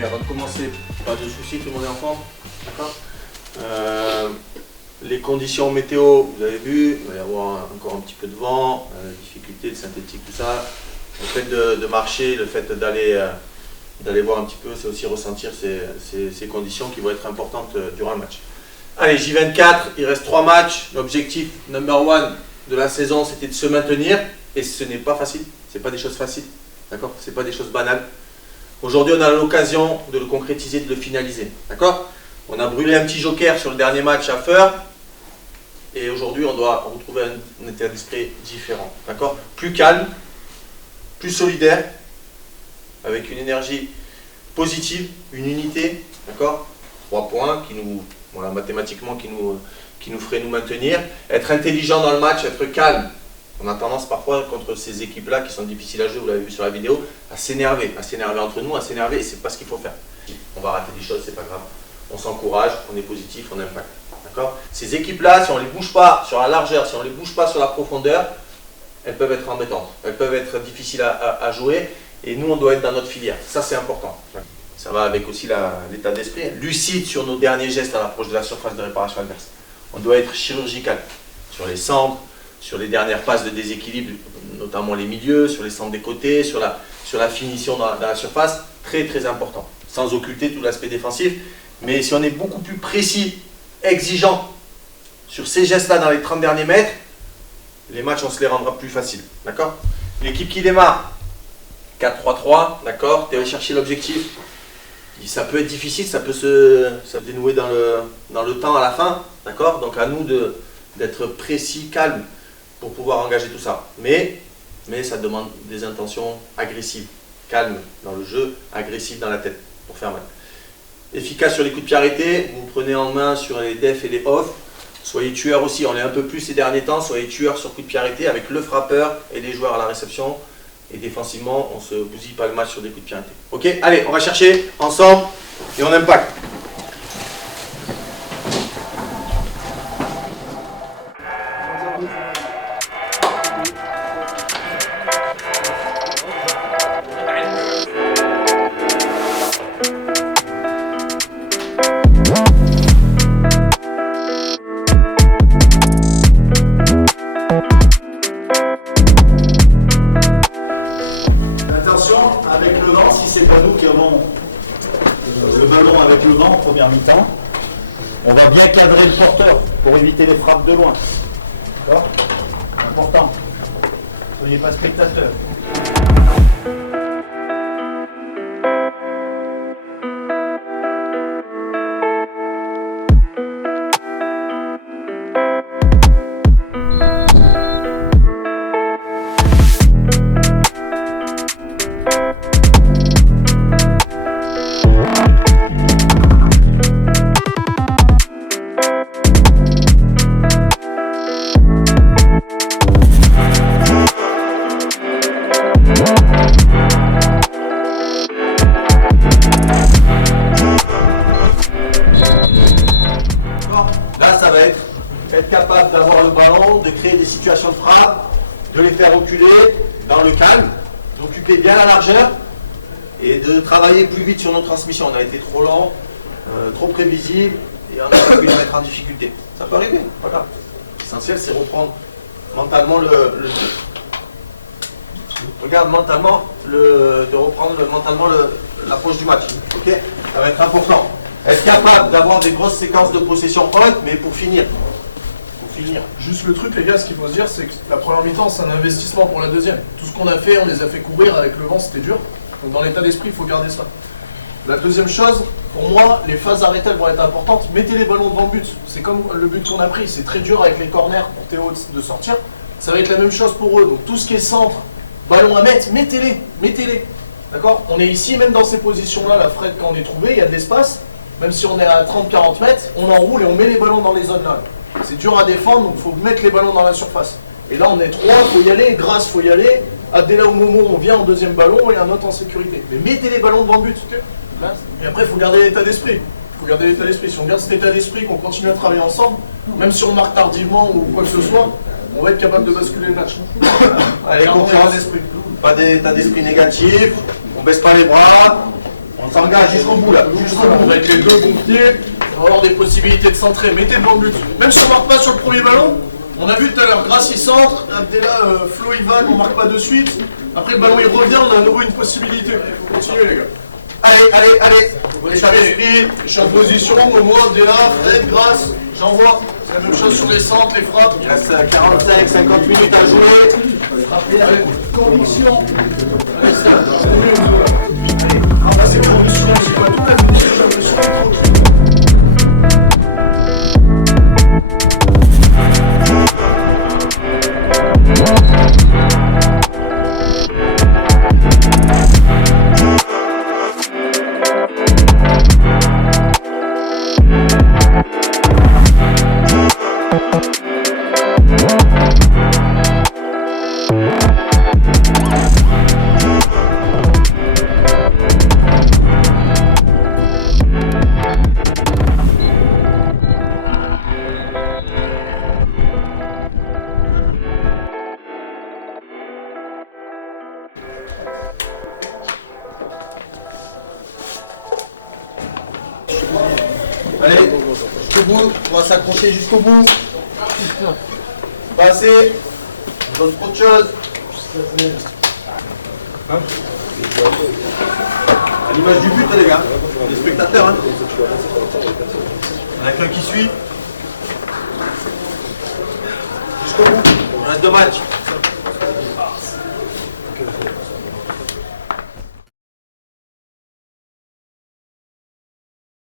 Allez, avant de commencer, pas de soucis, tout le monde est en forme, d'accord. Les conditions météo, vous avez vu, il va y avoir encore un petit peu de vent, difficulté de synthétique, tout ça. Le fait de marcher, le fait d'aller voir un petit peu, c'est aussi ressentir ces conditions qui vont être importantes durant le match. Allez, J24, il reste 3 matchs. L'objectif number 1 de la saison, c'était de se maintenir. Et ce n'est pas facile, ce n'est pas des choses faciles, d'accord? Ce n'est pas des choses banales. Aujourd'hui, on a l'occasion de le concrétiser, de le finaliser, d'accord? On a brûlé un petit joker sur le dernier match à Feur. Et aujourd'hui, on doit retrouver un état d'esprit différent, d'accord? Plus calme, plus solidaire, avec une énergie positive, une unité, d'accord? 3 points qui nous, voilà, mathématiquement, qui nous ferait nous maintenir. Être intelligent dans le match, être calme. On a tendance parfois contre ces équipes-là qui sont difficiles à jouer, vous l'avez vu sur la vidéo, à s'énerver entre nous, à s'énerver, et c'est pas ce qu'il faut faire. On va rater des choses, c'est pas grave. On s'encourage, on est positif, on impacte. D'accord? Ces équipes-là, si on ne les bouge pas sur la largeur, si on ne les bouge pas sur la profondeur, elles peuvent être embêtantes, elles peuvent être difficiles à jouer, et nous on doit être dans notre filière. Ça c'est important. Ça va avec aussi l'état d'esprit, lucide sur nos derniers gestes à l'approche de la surface de réparation adverse. On doit être chirurgical sur les centres, sur les dernières passes de déséquilibre, notamment les milieux, sur les centres des côtés, sur la finition dans la surface, très très important. Sans occulter tout l'aspect défensif, mais si on est beaucoup plus précis, exigeant sur ces gestes-là dans les 30 derniers mètres, les matchs on se les rendra plus faciles, d'accord? L'équipe qui démarre, 4-3-3, d'accord? Tu vas chercher l'objectif. Ça peut être difficile, ça peut se dénouer dans le temps à la fin, d'accord? Donc à nous d'être précis, calme, pour pouvoir engager tout ça. Mais ça demande des intentions agressives, calmes dans le jeu, agressives dans la tête, pour faire mal. Efficace sur les coups de pied arrêtés, vous prenez en main sur les def et les off. Soyez tueurs aussi, on l'est un peu plus ces derniers temps, soyez tueurs sur coups de pied arrêtés avec le frappeur et les joueurs à la réception. Et défensivement, on ne se bousille pas le match sur des coups de pied arrêtés. Ok, allez, on va chercher ensemble et on impacte. Avec le vent, si c'est pas nous qui avons le ballon avec le vent en première mi-temps, on va bien cadrer le porteur pour éviter les frappes de loin. D'accord? Important. Soyez pas spectateurs. Là, ça va être capable d'avoir le ballon, de créer des situations de frappe, de les faire reculer dans le calme, d'occuper bien la largeur et de travailler plus vite sur nos transmissions. On a été trop lent, trop prévisible et on a pu les mettre en difficulté. Ça peut arriver, voilà. L'essentiel, c'est reprendre mentalement de reprendre mentalement l'approche du match. Ok? Ça va être important. Être capable d'avoir des grosses séquences de possession haute, mais pour finir. Juste le truc, les gars, ce qu'il faut se dire, c'est que la première mi-temps, c'est un investissement pour la deuxième. Tout ce qu'on a fait, on les a fait courir avec le vent, c'était dur. Donc dans l'état d'esprit, il faut garder ça. La deuxième chose, pour moi, les phases arrêtées, elles vont être importantes. Mettez les ballons devant le but. C'est comme le but qu'on a pris. C'est très dur avec les corners pour Théo de sortir. Ça va être la même chose pour eux. Donc tout ce qui est centre, ballon à mettre, mettez-les. D'accord? On est ici, même dans ces positions-là, la Fred, quand on est trouvé, il y a de l'espace. Même si on est à 30-40 mètres, on enroule et on met les ballons dans les zones là. C'est dur à défendre, donc il faut mettre les ballons dans la surface. Et là, on est 3, il faut y aller, Grasse, il faut y aller. Abdella ou Momo, on vient en deuxième ballon et un autre en sécurité. Mais mettez les ballons devant le but. Et après, il faut garder l'état d'esprit. Si on garde cet état d'esprit, qu'on continue à travailler ensemble, même si on marque tardivement ou quoi que ce soit, on va être capable de basculer le match. Allez, confiance, pas d'état d'esprit négatif, on baisse pas les bras, on On s'engage jusqu'au bout là. Jusqu'au bout, avec les deux bons pieds, on va avoir des possibilités de centrer. Mettez devant le but. Même si on ne marque pas sur le premier ballon, on a vu tout à l'heure, Grasse il centre, Abdella, Flo il va, on ne marque pas de suite. Après le ballon il revient, on a à nouveau une possibilité. Il faut continuer les gars. Allez. Je suis en position, Momo, Abdella, Fred, Grasse, j'envoie. C'est la même chose sur les centres, les frappes. Il reste 45-50 minutes à jouer. Allez, conviction. Allez, c'est là. Ramassez vos convictions, c'est pas tout à fait déjà, je me suis retrouvé. Allez, jusqu'au bout, on va s'accrocher jusqu'au bout. Pas assez. On donne trop de choses. À l'image du but, les gars. Les spectateurs. Hein. Il y en a qu'un qui suit. Jusqu'au bout. On reste 2 matchs.